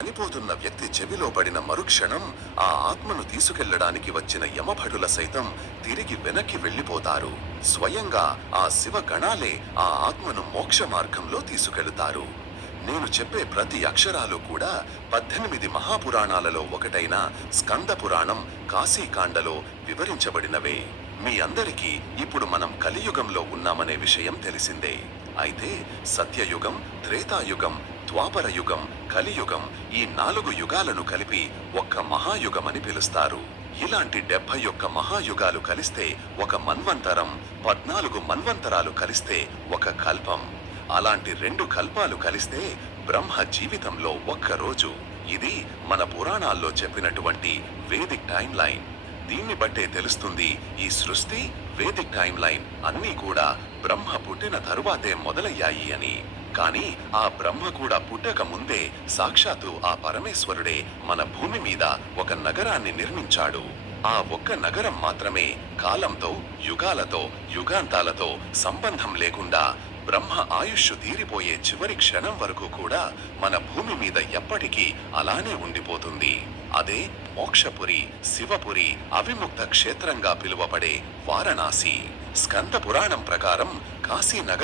చనిపోతున్న వ్యక్తి చెవిలో పడిన మరుక్షణం ఆ ఆత్మను తీసుకెళ్లడానికి వచ్చిన యమభటుల సైతం తిరిగి వెనక్కి వెళ్లిపోతారు. స్వయంగా ఆ శివ గణాలే ఆ ఆత్మను మోక్ష మార్గంలో తీసుకెళుతారు. నేను చెప్పే ప్రతి అక్షరాలు కూడా 18 మహాపురాణాలలో ఒకటైన స్కంద పురాణం కాశీకాండలో వివరించబడినవే. మీ అందరికీ ఇప్పుడు మనం కలియుగంలో ఉన్నామనే విషయం తెలిసిందే. అయితే సత్యయుగం, త్రేతాయుగం, ద్వాపర యుగం, కలియుగం ఈ 4 యుగాలను కలిపి ఒక్క మహాయుగమని పిలుస్తారు. ఇలాంటి 71 మహాయుగాలు కలిస్తే ఒక మన్వంతరం, 14 మన్వంతరాలు కలిస్తే ఒక కల్పం. అలాంటి 2 కల్పాలు కలిస్తే బ్రహ్మ జీవితంలో ఒక్కరోజు. ఇది మన పురాణాల్లో చెప్పినటువంటి వేదిక్ టైం లైన్. దీన్ని బట్టే తెలుస్తుంది ఈ సృష్టి, వేదిక్ టైం లైన్ అన్నీ కూడా బ్రహ్మ పుట్టిన తరువాతే మొదలయ్యాయి అని. కానీ ఆ బ్రహ్మ కూడా పుట్టక ముందే సాక్షాత్తు ఆ పరమేశ్వరుడే మన భూమి మీద ఒక నగరాన్ని నిర్మించాడు. ఆ ఒక్క నగరం మాత్రమే కాలంతో, యుగాలతో, యుగాంతాలతో సంబంధం లేకుండా బ్రహ్మ ఆయుష్షు తీరిపోయే చివరి క్షణం వరకు కూడా మన భూమి మీద ఎప్పటికీ అలానే ఉండిపోతుంది. అదే మోక్షపురి, శివపురి, అవిముక్త క్షేత్రంగా పిలువబడే వారణాసి. స్కంద పురాణం ప్రకారం కాశీ నగరం